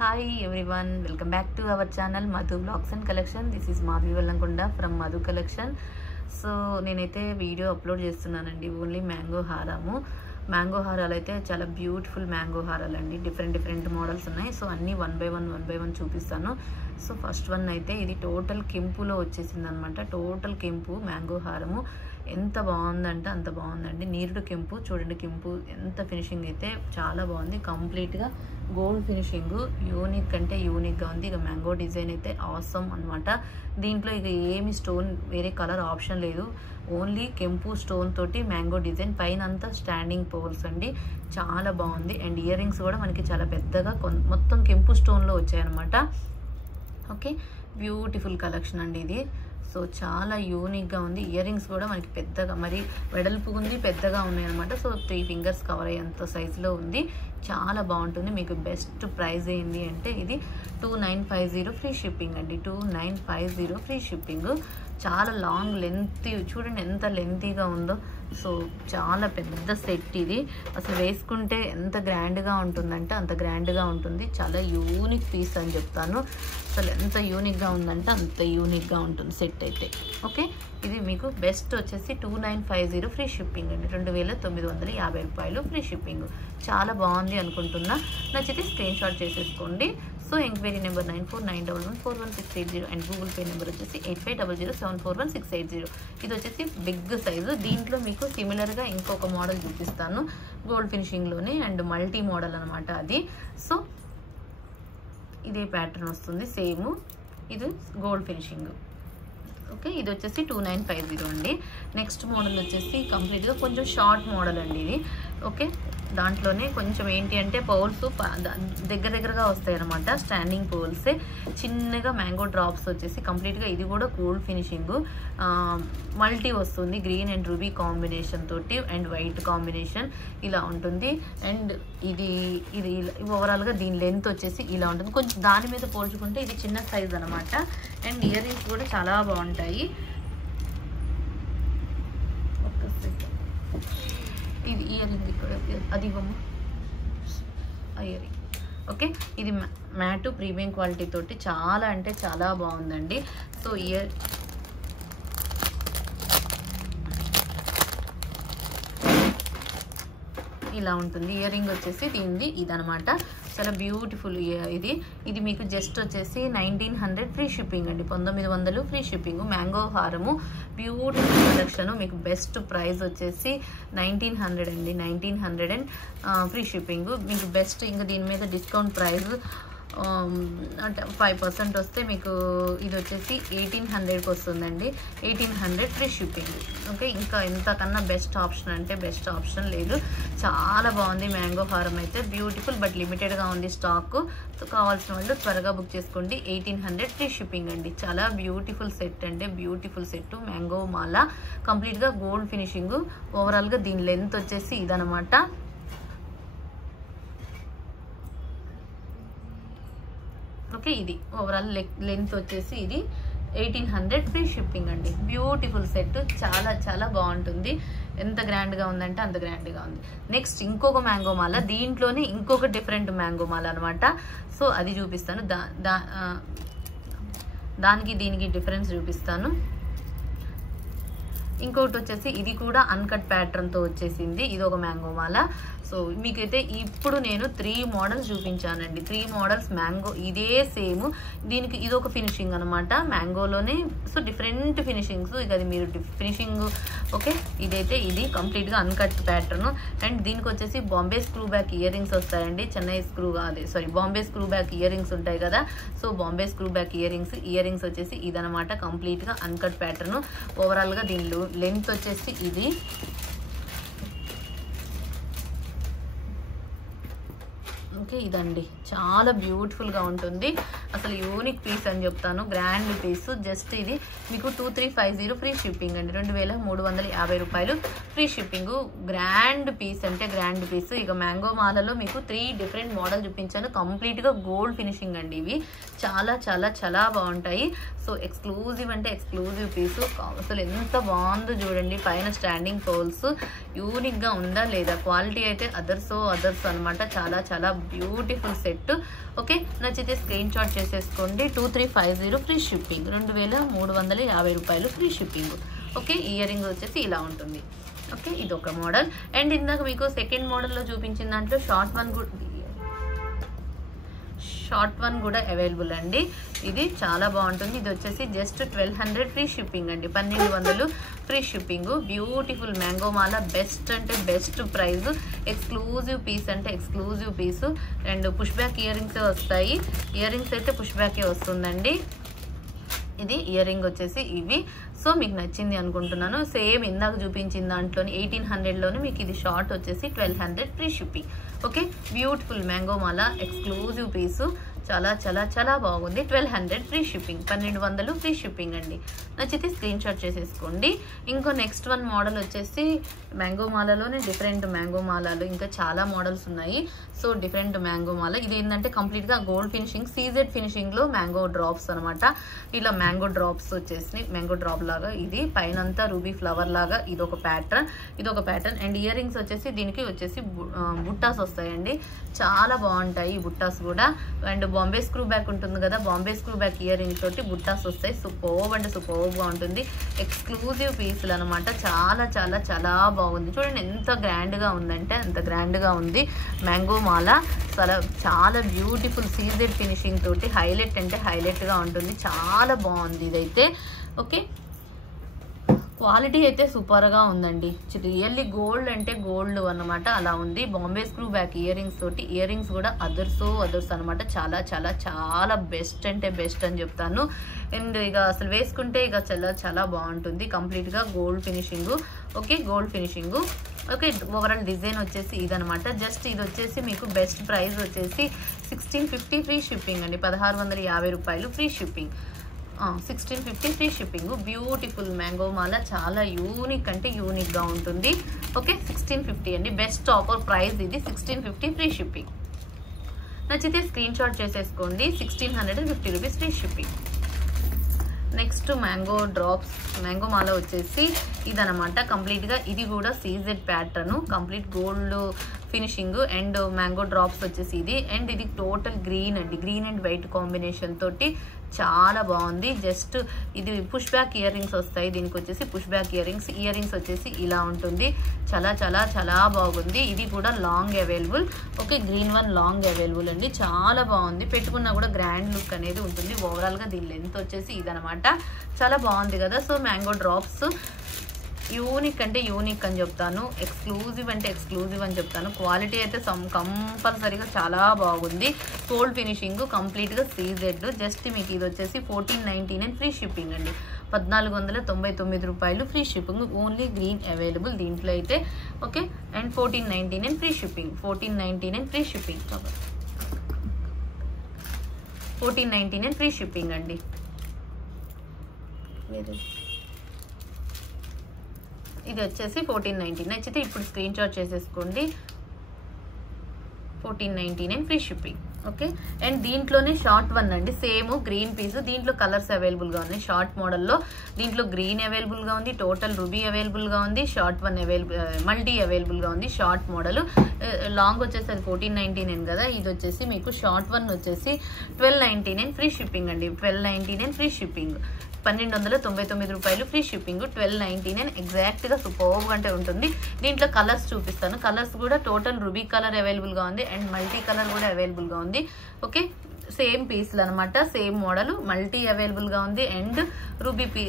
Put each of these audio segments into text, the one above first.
Hi everyone, welcome back to our channel Madhu Vlogs and Collection. This is Madhu Vallankonda from Madhu Collection. So నేనైతే video upload చేస్తున్నానండి. Only mango హారాలు అయితే చాలా beautiful mango హారాలండి. Different models ఉన్నాయి. So అన్నీ one by one చూపిస్తాను. So first one అయితే ఇది టోటల్ కెంపులో వచ్చేసింది అనమాట. టోటల్ కెంపు మ్యాంగో హారము ఎంత బాగుందంటే అంత బాగుందండి. నీరుడు కెంపు చూడండి, కెంపు ఎంత ఫినిషింగ్ అయితే చాలా బాగుంది. కంప్లీట్గా గోల్డ్ ఫినిషింగ్ యూనిక్ అంటే యూనిక్గా ఉంది. ఇక మ్యాంగో డిజైన్ అయితే ఆసమ్ అనమాట. దీంట్లో ఇక ఏమి స్టోన్ వేరే కలర్ ఆప్షన్ లేదు. ఓన్లీ కెంపు స్టోన్ తోటి మ్యాంగో డిజైన్, పైన అంతా స్టాండింగ్ పోల్స్ అండి. చాలా బాగుంది. అండ్ ఇయర్ రింగ్స్ కూడా మనకి చాలా పెద్దగా మొత్తం కెంపు స్టోన్లో వచ్చాయన్నమాట. ఓకే, బ్యూటిఫుల్ కలెక్షన్ అండి ఇది. సో చాలా యూనిక్గా ఉంది. ఇయర్ రింగ్స్ కూడా మనకి పెద్దగా మరి వెడల్పు ఉంది, పెద్దగా ఉన్నాయి అనమాట. సో 3 ఫింగర్స్ కవర్ అయ్యేంత సైజులో ఉంది. చాలా బాగుంటుంది. మీకు బెస్ట్ ప్రైస్ ఏంటి అంటే ఇది 2950 ఫ్రీ షిప్పింగ్ అండి. 2950 ఫ్రీ షిప్పింగ్. చాలా లాంగ్ లెంత్ చూడండి ఎంత లెంతీగా ఉందో. సో చాలా పెద్ద సెట్ ఇది. అసలు వేసుకుంటే ఎంత గ్రాండ్గా ఉంటుందంటే అంత గ్రాండ్గా ఉంటుంది. చాలా యూనిక్ పీస్ అని చెప్తాను. అసలు ఎంత యూనిక్గా ఉందంటే అంత యూనిక్గా ఉంటుంది సెట్ అయితే. ఓకే, ఇది మీకు బెస్ట్ వచ్చేసి 2950 ఫ్రీ షిప్పింగ్ అండి. 2950 రూపాయలు ఫ్రీ షిప్పింగ్. చాలా బాగుంది అనుకుంటున్నా. నచ్చితే స్క్రీన్ షాట్ చేసేసుకోండి. So enquiry number 9491141680 and Google pay number వచ్చేసి 8500741680. ఇది వచ్చేసి బిగ్ సైజు. దీంట్లో మీకు సిమిలర్గా ఇంకొక మోడల్ చూపిస్తాను గోల్డ్ ఫినిషింగ్లోనే, అండ్ మల్టీ మోడల్ అనమాట అది. సో ఇదే ప్యాటర్న్ వస్తుంది సేమ్. ఇది గోల్డ్ ఫినిషింగ్. ఓకే, ఇది వచ్చేసి 2950 అండి. నెక్స్ట్ మోడల్ వచ్చేసి కంప్లీట్గా కొంచెం షార్ట్ మోడల్ అండి ఇది. ఓకే, దాంట్లోనే కొంచెం ఏంటి అంటే పౌల్స్ దగ్గరగా వస్తాయి అనమాట. స్టాండింగ్ పౌల్సే చిన్నగా మ్యాంగో డ్రాప్స్ వచ్చేసి కంప్లీట్గా ఇది కూడా గోల్డ్ ఫినిషింగ్. మల్టీ వస్తుంది, గ్రీన్ అండ్ రూబీ కాంబినేషన్ తోటి అండ్ వైట్ కాంబినేషన్ ఇలా ఉంటుంది. అండ్ ఇది ఓవరాల్గా దీని లెంత్ వచ్చేసి ఇలా ఉంటుంది. కొంచెం దాని మీద పోల్చుకుంటే ఇది చిన్న సైజ్ అనమాట. అండ్ ఇయర్ రింగ్స్ కూడా చాలా బాగుంటాయి. ఇది ఇయర్ రింగ్ ఇక్కడ అది ఇవ్వము ఇయర్ రింగ్. ఓకే, ఇది మ్యాటు ప్రీమియం క్వాలిటీ తోటి చాలా అంటే చాలా బాగుందండి. సో ఇలా ఉంటుంది. ఇయర్ రింగ్ వచ్చేసి దీనిది ఇదనమాట. చాలా బ్యూటిఫుల్ ఇది మీకు జస్ట్ వచ్చేసి 1900 ఫ్రీ షిప్పింగ్ అండి. 1900 ఫ్రీ షిప్పింగ్. మ్యాంగో హారము బ్యూటిఫుల్ కలెక్షన్. మీకు బెస్ట్ ప్రైస్ వచ్చేసి 1900 అండి. 1900 అండ్ ఫ్రీ షిప్పింగ్. మీకు బెస్ట్ ఇంకా దీని మీద డిస్కౌంట్ ప్రైస్ అంటే 5% వస్తే మీకు ఇది వచ్చేసి 1800కి వస్తుందండి. 1800 ఫ్రీ షిప్పింగ్. ఓకే, ఇంకా ఎంతకన్నా బెస్ట్ ఆప్షన్ అంటే బెస్ట్ ఆప్షన్ లేదు. చాలా బాగుంది మ్యాంగో హారం అయితే. బ్యూటిఫుల్ బట్ లిమిటెడ్గా ఉంది స్టాక్. సో కావాల్సిన వాళ్ళు త్వరగా బుక్ చేసుకోండి. 1800 ఫ్రీ షిప్పింగ్ అండి. చాలా బ్యూటిఫుల్ సెట్ అంటే బ్యూటిఫుల్ సెట్. మ్యాంగో మాల కంప్లీట్గా గోల్డ్ ఫినిషింగ్. ఓవరాల్గా దీని లెంత్ వచ్చేసి ఇదనమాట. ఓకే, ఇది ఓవరాల్ లెంత్ వచ్చేసి ఇది 1800 ఫ్రీ షిప్పింగ్ అండి. Beautiful set. చాలా చాలా బాగుంటుంది. ఎంత గ్రాండ్గా ఉందంటే అంత గ్రాండ్గా ఉంది. నెక్స్ట్ ఇంకొక మ్యాంగో మాల. దీంట్లోనే ఇంకొక డిఫరెంట్ మ్యాంగో మాల అనమాట. సో అది చూపిస్తాను. దానికి దీనికి డిఫరెన్స్ చూపిస్తాను. ఇంకొకటి వచ్చేసి ఇది కూడా అన్కట్ ప్యాటర్న్తో వచ్చేసింది. ఇది ఒక మ్యాంగో మాల. సో మీకైతే ఇప్పుడు నేను 3 మోడల్స్ చూపించానండి. 3 మోడల్స్ మ్యాంగో ఇదే సేమ్. దీనికి ఇది ఒక ఫినిషింగ్ అనమాట మ్యాంగోలోనే. So different finishings. ఇక అది మీరు ఫినిషింగ్. ఓకే, ఇదైతే ఇది కంప్లీట్గా అన్కట్ ప్యాటర్న్. అండ్ దీనికి వచ్చేసి Bombay screw back earrings వస్తాయండి. Bombay screw back earrings ఉంటాయి కదా. So Bombay screw back earrings వచ్చేసి ఇదనమాట. కంప్లీట్గా అన్కట్ ప్యాటర్న్. ఓవరాల్గా దీనిలో లెంత్ వచ్చేసి ఇది. ఓకే, ఇదండి చాలా బ్యూటిఫుల్గా ఉంటుంది. అసలు యూనిక్ పీస్ అని చెప్తాను. Grand piece. జస్ట్ ఇది మీకు 2350 ఫ్రీ షిప్పింగ్ అండి. 2350 రూపాయలు ఫ్రీ షిప్పింగ్. గ్రాండ్ పీస్ అంటే గ్రాండ్ పీస్. ఇక మ్యాంగో మాలలో మీకు 3 డిఫరెంట్ మోడల్ చూపించాను. కంప్లీట్గా గోల్డ్ ఫినిషింగ్ అండి. ఇవి చాలా చాలా చాలా బాగుంటాయి. సో ఎక్స్క్లూజివ్ అంటే ఎక్స్క్లూజివ్ పీసు. అసలు ఎంత బాగుందో చూడండి. పైన స్టాండింగ్ పర్ల్స్ యూనిక్గా ఉందా లేదా. క్వాలిటీ అయితే అదర్స్ అనమాట. చాలా చాలా బ్యూటిఫుల్ సెట్. ఓకే, నచ్చితే స్క్రీన్ షాట్ చేసేసుకోండి. 2350 ఫ్రీ షిప్పింగ్, 2350 రూపాయలు free shipping. Okay, ear ring వచ్చేసి ఇలా ఉంటుంది. ఓకే, ఇది ఒక మోడల్. అండ్ ఇందాక మీకు సెకండ్ మోడల్లో చూపించిన దాంట్లో షార్ట్ వన్ కూడా అవైలబుల్ అండి. ఇది చాలా బాగుంటుంది. ఇది వచ్చేసి జస్ట్ 1200 ఫ్రీ షిప్పింగ్ అండి. 1200 ఫ్రీ షిప్పింగ్. బ్యూటిఫుల్ మ్యాంగో మాల, బెస్ట్ అంటే బెస్ట్ ప్రైస్. ఎక్స్క్లూజివ్ పీస్ అంటే exclusive piece. And push back ear rings వస్తాయి. ఇయర్ రింగ్స్ అయితే పుష్ బ్యాకే వస్తుందండి. ఇది ఇయర్ రింగ్ వచ్చేసి ఇవి. సో మీకు నచ్చింది అనుకుంటున్నాను. సేమ్ ఇందాక చూపించిన దాంట్లోని 1800లోని మీకు ఇది షార్ట్ వచ్చేసి 1200 free shipping. Okay, beautiful mango మాల, ఎక్స్క్లూజివ్ పీసు. చాలా చాలా చాలా బాగుంది. 1200 ఫ్రీ షిప్పింగ్, 1200 ఫ్రీ షిప్పింగ్ అండి. నచ్చితే స్క్రీన్ షాట్ చేసేసుకోండి. ఇంకో నెక్స్ట్ వన్ మోడల్ వచ్చేసి మ్యాంగో మాలలోనే డిఫరెంట్ మ్యాంగో మాలలు ఇంకా చాలా మోడల్స్ ఉన్నాయి. సో డిఫరెంట్ మ్యాంగో మాల. ఇది ఏంటంటే కంప్లీట్గా గోల్డ్ ఫినిషింగ్, సీజెడ్ ఫినిషింగ్లో మ్యాంగో డ్రాప్స్ అనమాట. ఇలా మ్యాంగో డ్రాప్స్ వచ్చేసి మ్యాంగో డ్రాప్ లాగా. ఇది పైనంతా రూబీ ఫ్లవర్ లాగా. ఇది ఒక ప్యాటర్న్. అండ్ ఇయర్ రింగ్స్ వచ్చేసి దీనికి వచ్చేసి బుట్టాస్ వస్తాయండి. చాలా బాగుంటాయి ఈ బుట్టాస్ కూడా. అండ్ బాంబే స్క్రూ బ్యాక్ ఉంటుంది కదా, Bombay screw back ear ring తోటి బుట్టాస్ వస్తాయి. సూపర్బ్ అంటే సూపర్బ్గా ఉంటుంది. ఎక్స్క్లూజివ్ పీసులు అనమాట. చాలా చాలా చాలా బాగుంది. చూడండి ఎంత గ్రాండ్గా ఉందంటే అంత గ్రాండ్గా ఉంది. మ్యాంగో మాల చాలా బ్యూటిఫుల్ సీజెడ్ ఫినిషింగ్ తోటి హైలైట్ అంటే హైలైట్గా ఉంటుంది. చాలా బాగుంది ఇదైతే. ఓకే, క్వాలిటీ అయితే సూపర్గా ఉందండి. రియల్లీ గోల్డ్ అంటే గోల్డ్ అన్నమాట. అలా ఉంది. Bombay screw back ear rings తోటి. ఇయర్ రింగ్స్ కూడా అదర్స్ అనమాట. చాలా చాలా చాలా బెస్ట్ అంటే బెస్ట్ అని చెప్తాను. అండ్ ఇక అసలు వేసుకుంటే ఇక చాలా చాలా బాగుంటుంది. కంప్లీట్గా gold finishing. Okay, gold finishing. Okay, overall design వచ్చేసి ఇదనమాట. జస్ట్ ఇది వచ్చేసి మీకు బెస్ట్ ప్రైస్ వచ్చేసి 1650 ఫ్రీ షిప్పింగ్ అండి. 1650 రూపాయలు free shipping. 1650 free shipping. Beautiful mango మాల, చాలా యూనిక్ అంటే యూనిక్గా ఉంటుంది. ఓకే, 1650 అండి. బెస్ట్ ఆఫర్ ప్రైస్ ఇది. 1650 ఫ్రీ షిప్పింగ్. నచ్చితే స్క్రీన్ షాట్ చేసేసుకోండి. 1650 rupees free shipping. Next mango drops, mango మాల వచ్చేసి ఇదనమాట. కంప్లీట్గా ఇది కూడా C Z pattern, complete gold finishing. And mango drops వచ్చేసి ఇది. అండ్ ఇది టోటల్ గ్రీన్ అండి. గ్రీన్ అండ్ వైట్ కాంబినేషన్ తోటి చాలా బాగుంది. జస్ట్ ఇది పుష్ బ్యాక్ ఇయర్ రింగ్స్ వస్తాయి. దీనికి వచ్చేసి పుష్ బ్యాక్ ఇయర్ రింగ్స్ వచ్చేసి ఇలా ఉంటుంది. చాలా చాలా చాలా బాగుంది. ఇది కూడా long available. Okay, green one long available అండి. చాలా బాగుంది. పెట్టుకున్నా కూడా గ్రాండ్ లుక్ అనేది ఉంటుంది. ఓవరాల్గా దీని లెంత్ వచ్చేసి ఇదనమాట. చాలా బాగుంది కదా. సో మ్యాంగో డ్రాప్స్ యూనిక్ అంటే యూనిక్ అని చెప్తాను. ఎక్స్క్లూజివ్ అంటే ఎక్స్క్లూజివ్ అని చెప్తాను. క్వాలిటీ అయితే కంపల్సరీగా చాలా బాగుంది. గోల్డ్ ఫినిషింగ్, కంప్లీట్గా సీజెడ్. జస్ట్ మీకు ఇది వచ్చేసి 1499 ఫ్రీ షిప్పింగ్ అండి. 1499 రూపాయలు free shipping. Only green available దీంట్లో అయితే. Okay, and 1499 free shipping. 1499 free shipping. 1499 free shipping అండి. ఇది వచ్చేసి 1490. నచ్చితే ఇప్పుడు స్క్రీన్ షాట్ చేసేసుకోండి. 1499 ఫ్రీ షిప్పింగ్. ఓకే, అండ్ దీంట్లోనే షార్ట్ వన్ అండి. Same green peas. దీంట్లో కలర్స్ అవైలబుల్గా ఉన్నాయి. షార్ట్ మోడల్లో దీంట్లో గ్రీన్ అవైలబుల్గా ఉంది. టోటల్ రూబీ అవైలబుల్గా ఉంది. షార్ట్ వన్ మల్టీ అవైలబుల్గా ఉంది. Short model. లాంగ్ వచ్చేసి అది 1499 కదా. ఇది వచ్చేసి మీకు షార్ట్ వన్ వచ్చేసి 1299 ఫ్రీ షిప్పింగ్ అండి. 1299 ఫ్రీ షిప్పింగ్. 1299 రూపాయలు ఫ్రీ షిప్పింగ్. 1299 ఎగ్జాక్ట్గా సూపర్గా అంటే ఉంటుంది. దీంట్లో కలర్స్ చూపిస్తాను. కలర్స్ కూడా టోటల్ రూబీ కలర్ అవైలబుల్గా ఉంది. అండ్ మల్టీ కలర్ కూడా అవైలబుల్గా ఉంది. ఓకే, సేమ్ పీస్లు అనమాట. సేమ్ మోడల్ మల్టీ అవైలబుల్గా ఉంది. అండ్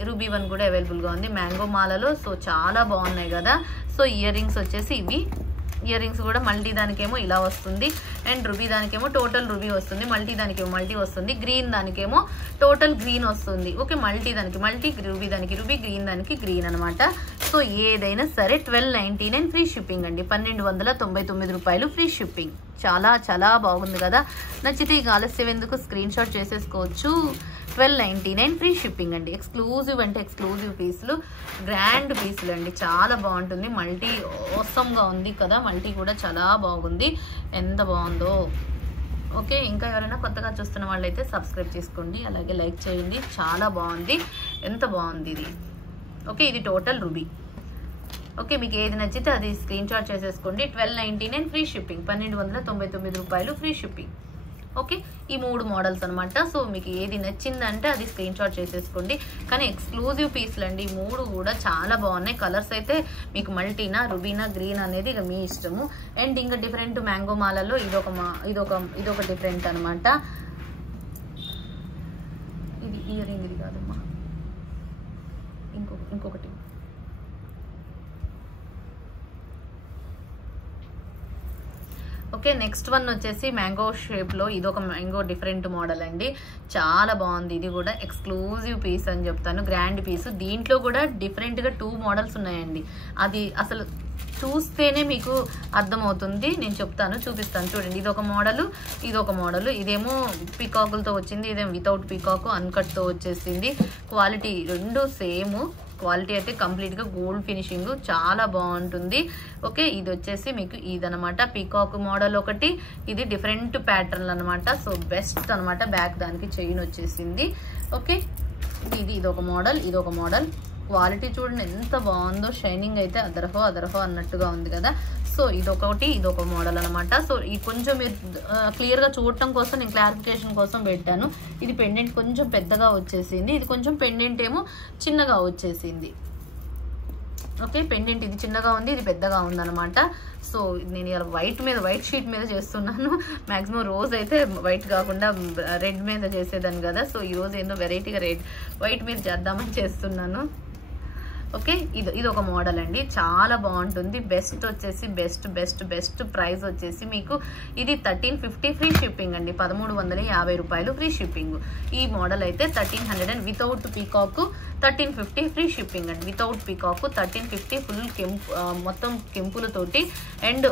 రూబీ వన్ కూడా అవైలబుల్గా ఉంది మ్యాంగో మాలలో. సో చాలా బాగున్నాయి కదా. సో ఇయర్ రింగ్స్ వచ్చేసి ఇవి. ఇయర్ రింగ్స్ కూడా మల్టీ దానికేమో ఇలా వస్తుంది. అండ్ రూబీ దానికేమో టోటల్ రూబీ వస్తుంది. మల్టీ దానికేమో మల్టీ వస్తుంది. గ్రీన్ దానికేమో టోటల్ గ్రీన్ వస్తుంది. ఓకే, మల్టీ దానికి మల్టీ, రూబీ దానికి రూబీ, గ్రీన్ దానికి గ్రీన్ అనమాట. సో ఏదైనా సరే 1299 ఫ్రీ షిప్పింగ్ అండి. 1299 రూపాయలు ఫ్రీ షిప్పింగ్. చాలా చాలా బాగుంది కదా. నచ్చితే ఇక ఆలస్యం ఎందుకు, స్క్రీన్ షాట్ చేసేసుకోవచ్చు. 1299 ఫ్రీ షిప్పింగ్ అండి. ఎక్స్క్లూజివ్ అంటే ఎక్స్క్లూజివ్ పీసులు, గ్రాండ్ పీసులు అండి. చాలా బాగుంటుంది. మల్టీ అవసరంగా ఉంది కదా. మల్టీ కూడా చాలా బాగుంది. ఎంత బాగుందో. ఓకే, ఇంకా ఎవరైనా కొత్తగా చూస్తున్న వాళ్ళైతే సబ్స్క్రైబ్ చేసుకోండి, అలాగే లైక్ చేయండి. చాలా బాగుంది, ఎంత బాగుంది ఇది. ఓకే, ఇది టోటల్ రూబీ. ఓకే, మీకు ఏది నచ్చితే అది స్క్రీన్ షాట్ చేసేసుకోండి. 1299 ఫ్రీ షిప్పింగ్, 1299 రూపాయలు ఫ్రీ షిప్పింగ్. ఓకే, ఈ 3 మోడల్స్ అనమాట. సో మీకు ఏది నచ్చిందంటే అది స్క్రీన్ షాట్ చేసేసుకోండి. కానీ ఎక్స్క్లూజివ్ పీస్లు అండి, 3 కూడా చాలా బాగున్నాయి. కలర్స్ అయితే మీకు మల్టీనా, రుబీనా, గ్రీన్ అనేది ఇక మీ ఇష్టము. అండ్ ఇంకా డిఫరెంట్ మ్యాంగో మాలలో ఇదొక డిఫరెంట్ అనమాట. ఇది ఇయర్ రింగ్, ఇది కాదమ్మా, ఇంకొకటి. ఓకే, నెక్స్ట్ వన్ వచ్చేసి మ్యాంగో షేప్లో ఇదొక మ్యాంగో డిఫరెంట్ మోడల్ అండి. చాలా బాగుంది, ఇది కూడా ఎక్స్క్లూజివ్ పీస్ అని చెప్తాను, గ్రాండ్ పీస్. దీంట్లో కూడా డిఫరెంట్గా 2 మోడల్స్ ఉన్నాయండి. అది అసలు చూస్తేనే మీకు అర్థమవుతుంది. నేను చూపిస్తాను చూడండి. ఇదొక మోడలు, ఇదేమో పీకాకులతో వచ్చింది, ఇదేమో వితౌట్ పీకాకు అన్కట్తో వచ్చేసింది. Quality 2 same. క్వాలిటీ అయితే కంప్లీట్గా గోల్డ్ ఫినిషింగ్, చాలా బాగుంటుంది. ఓకే, ఇది వచ్చేసి మీకు ఇదనమాట పీకాక్ మోడల్ ఒకటి, ఇది డిఫరెంట్ ప్యాటర్న్ అనమాట. సో బెస్ట్ అనమాట. బ్యాక్ దానికి చైన్ వచ్చేసింది. ఓకే, ఇదొక మోడల్. క్వాలిటీ చూడండి ఎంత బాగుందో, షైనింగ్ అయితే అదరహో అన్నట్టుగా ఉంది కదా. సో ఇదొక మోడల్ అనమాట. సో ఈ కొంచెం మీరు క్లియర్గా చూడటం కోసం నేను క్లారిఫికేషన్ కోసం పెట్టాను. ఇది పెండెంట్ కొంచెం పెద్దగా వచ్చేసింది, ఇది కొంచెం పెండెంట్ ఏమో చిన్నగా వచ్చేసింది. ఓకే, పెండెంట్ ఇది చిన్నగా ఉంది, ఇది పెద్దగా ఉందన్నమాట. సో నేను ఇలా వైట్ షీట్ మీద చేస్తున్నాను. మ్యాక్సిమం రోజు అయితే వైట్ కాకుండా రెడ్ మీద చేసేదాన్ని కదా. సో ఈ రోజు ఏందో వెరైటీగా వైట్ మీద చేద్దామని చేస్తున్నాను. ఓకే, ఇది ఒక మోడల్ అండి, చాలా బాగుంటుంది. బెస్ట్ వచ్చేసి బెస్ట్ ప్రైస్ వచ్చేసి మీకు ఇది 1350 ఫ్రీ షిప్పింగ్ అండి, 1350 రూపాయలు ఫ్రీ షిప్పింగ్. ఈ మోడల్ అయితే 1300 వితౌట్ పీకాక్ 1350 ఫ్రీ షిప్పింగ్ అండి. వితౌట్ పీకాక్ 1350 ఫుల్ మొత్తం కెంపులతోటి అండ్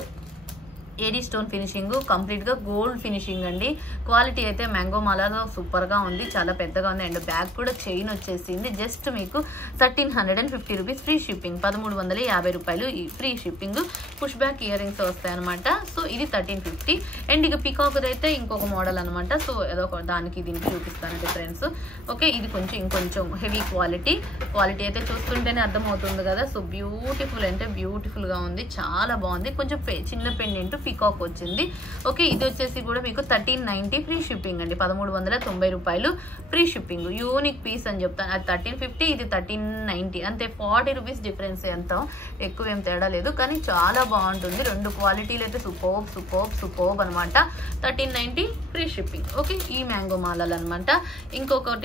ఏడీ స్టోన్ ఫినిషింగ్, కంప్లీట్గా గోల్డ్ ఫినిషింగ్ అండి. క్వాలిటీ అయితే మ్యాంగో మాలాలో సూపర్గా ఉంది, చాలా పెద్దగా ఉంది. అండ్ బ్యాగ్ కూడా చైన్ వచ్చేసింది. జస్ట్ మీకు 1350 రూపీస్ ఫ్రీ షిప్పింగ్, 1350 రూపాయలు free shipping. Push back ear rings వస్తాయన్నమాట. సో ఇది 1350. అండ్ ఇక పీకాక్ అయితే ఇంకొక మోడల్ అనమాట. సో ఏదొక దీనికి చూపిస్తాను డిఫరెన్స్. ఓకే, ఇది ఇంకొంచెం హెవీ క్వాలిటీ అయితే చూస్తుంటేనే అర్థమవుతుంది కదా. సో బ్యూటిఫుల్ అంటే బ్యూటిఫుల్గా ఉంది, చాలా బాగుంది. కొంచెం చిన్న పెండెంట్ పీకాక్ వచ్చింది. ఓకే, ఇది వచ్చేసి కూడా మీకు 1390 ఫ్రీ షిప్పింగ్ అండి, 1390 రూపాయలు ఫ్రీ షిప్పింగ్. యూనిక్ పీస్ అని చెప్తాను. అది 1350, ఇది 1390, అంతే 40 రూపీస్ డిఫరెన్స్. ఎంత ఎక్కువ ఏం తేడా లేదు, కానీ చాలా బాగుంటుంది. 2 క్వాలిటీలు అయితే సూపర్బ్ అనమాట. 1390 ఫ్రీ షిప్పింగ్. ఓకే, ఈ మ్యాంగో మాలలు అనమాట. ఇంకొక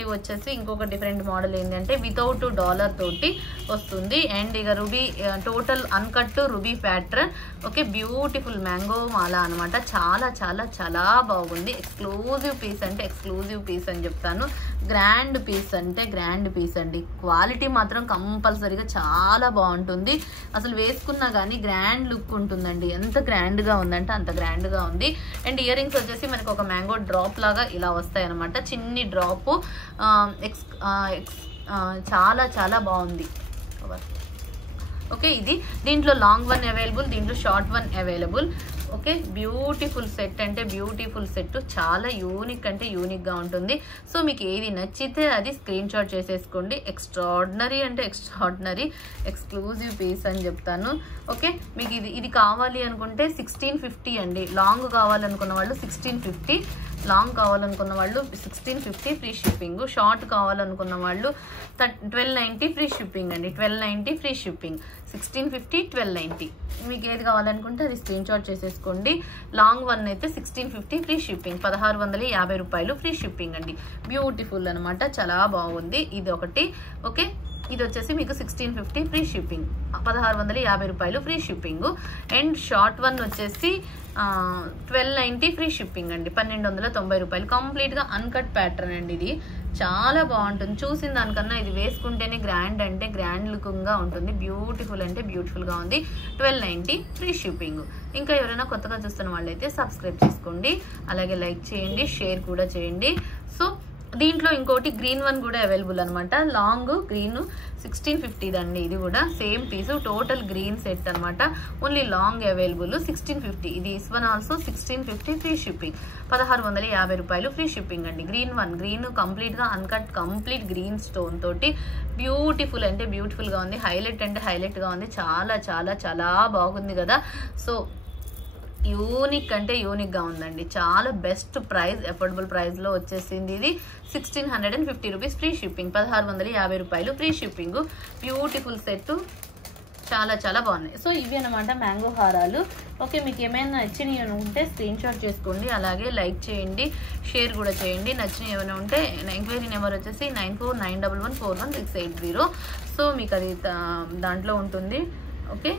డిఫరెంట్ మోడల్ ఏంటంటే వితౌట్ డాలర్ తోటి వస్తుంది. అండ్ ఇక ruby total uncut ruby pattern. Okay, beautiful mango మాల అనమాట. చాలా బాగుంది. ఎక్స్క్లూజివ్ పీస్ అని చెప్తాను. గ్రాండ్ పీస్ అండి. క్వాలిటీ మాత్రం కంపల్సరీగా చాలా బాగుంటుంది. అసలు వేసుకున్నా కానీ గ్రాండ్ లుక్ ఉంటుందండి. ఎంత గ్రాండ్గా ఉందంటే అంత గ్రాండ్గా ఉంది. అండ్ ఇయర్ రింగ్స్ వచ్చేసి మనకు ఒక మ్యాంగో డ్రాప్ లాగా ఇలా వస్తాయి అనమాట. చిన్ని డ్రాప్, చాలా బాగుంది. ఓకే, దీంట్లో లాంగ్ వన్ అవైలబుల్, దీంట్లో short one available. Okay, beautiful set అంటే బ్యూటిఫుల్ సెట్, చాలా యూనిక్ గా ఉంటుంది. సో మీకు ఏది నచ్చితే అది స్క్రీన్ షాట్ చేసేసుకోండి. ఎక్స్ట్రాడినరీ ఎక్స్క్లూజివ్ పీస్ అని చెప్తాను. ఓకే, మీకు ఇది కావాలి అనుకుంటే 1650 అండి. లాంగ్ కావాలనుకున్న వాళ్ళు 1650, లాంగ్ కావాలనుకున్న వాళ్ళు 1650 ఫ్రీ షిప్పింగ్. షార్ట్ కావాలనుకున్న వాళ్ళు 1290 ఫ్రీ షిప్పింగ్ అండి. 1290 ఫ్రీ షిప్పింగ్, 1650, 1290. మీకు ఏది కావాలనుకుంటే అది స్క్రీన్ షాట్ చేసేసుకోండి. లాంగ్ వన్ అయితే 1650 ఫ్రీ షిప్పింగ్, 1650 రూపాయలు ఫ్రీ షిప్పింగ్ అండి. బ్యూటిఫుల్ అనమాట, చాలా బాగుంది. ఇది ఒకటి. ఓకే, ఇది వచ్చేసి మీకు 1650 ఫ్రీ షిప్పింగ్, 1650 రూపాయలు free shipping. And short one వచ్చేసి 1290 ఫ్రీ షిప్పింగ్ అండి, 1290 రూపాయలు. కంప్లీట్గా అన్కట్ ప్యాటర్న్ అండి. ఇది చాలా బాగుంటుంది. చూసిన దానికన్నా ఇది వేసుకుంటేనే గ్రాండ్ లుకింగ్గా ఉంటుంది. బ్యూటిఫుల్ అంటే బ్యూటిఫుల్గా ఉంది. 1290 ఫ్రీ షిప్పింగ్. ఇంకా ఎవరైనా కొత్తగా చూస్తున్న వాళ్ళైతే సబ్స్క్రైబ్ చేసుకోండి, అలాగే లైక్ చేయండి, షేర్ కూడా చేయండి. సో దీంట్లో ఇంకోటి గ్రీన్ వన్ కూడా అవైలబుల్ అనమాట. లాంగ్ గ్రీన్ 1650 దండి. ఇది కూడా same piece, total green set అనమాట. Only long available 1650. ఇది is one also 1650 free shipping. 1650 రూపాయలు ఫ్రీ షిప్పింగ్ అండి. గ్రీన్ వన్, గ్రీన్ కంప్లీట్ గా అన్కట్, కంప్లీట్ గ్రీన్ స్టోన్ తోటి బ్యూటిఫుల్ అంటే బ్యూటిఫుల్ గా ఉంది. హైలైట్ అంటే హైలైట్ గా ఉంది. చాలా చాలా చాలా బాగుంది కదా. సో యూనిక్ అంటే యూనిక్ గా ఉందండి. చాలా బెస్ట్ ప్రైస్, అఫోర్డబుల్ ప్రైస్ లో వచ్చేసింది. ఇది 1650 రూపీస్ ఫ్రీ షిప్పింగ్. 1650 రూపాయలు ఫ్రీ షిప్పింగ్. బ్యూటిఫుల్ సెట్, చాలా చాలా బాగున్నాయి. సో ఇవి అనమాట మ్యాంగో హారాలు. ఓకే, మీకు ఏమైనా నచ్చినవి ఉంటే స్క్రీన్ షాట్ చేసుకోండి, అలాగే లైక్ చేయండి, షేర్ కూడా చేయండి. నచ్చినవి ఏమైనా ఉంటే ఎంక్వైరీ నెంబర్ వచ్చేసి 9491114680. సో మీకు అది దాంట్లో ఉంటుంది. ఓకే,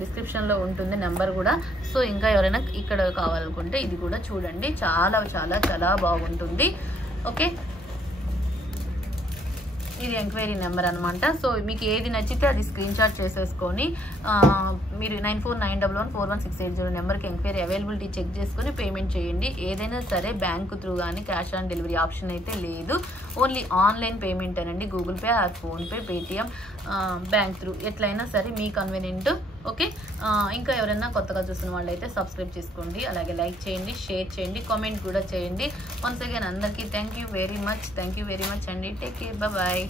డిస్క్రిప్షన్లో ఉంటుంది నెంబర్ కూడా. సో ఇంకా ఎవరైనా ఇక్కడ కావాలనుకుంటే ఇది కూడా చూడండి, చాలా చాలా చాలా బాగుంటుంది. ఓకే, ఇది ఎంక్వైరీ నెంబర్ అనమాట. సో మీకు ఏది నచ్చితే అది స్క్రీన్ షాట్ చేసేసుకొని మీరు 9491114680 నెంబర్కి ఎంక్వైరీ అవైలబిలిటీ చెక్ చేసుకొని పేమెంట్ చేయండి. ఏదైనా సరే బ్యాంకు త్రూ కానీ క్యాష్ ఆన్ డెలివరీ ఆప్షన్ అయితే లేదు. ఓన్లీ ఆన్లైన్ పేమెంట్ అనండి. Google pay are PhonePe, Paytm, bank through ఎట్లయినా సరే మీ కన్వీనియంట్. ఓకే, ఇంకా ఎవరైనా కొత్తగా చూసిన వాళ్ళు అయితే సబ్స్క్రైబ్ చేసుకోండి, అలాగే లైక్ చేయండి, షేర్ చేయండి, కామెంట్ కూడా చేయండి. వన్స్ అగైన్ అందరికీ థ్యాంక్ యూ వెరీ మచ్ అండి. Take care, bye.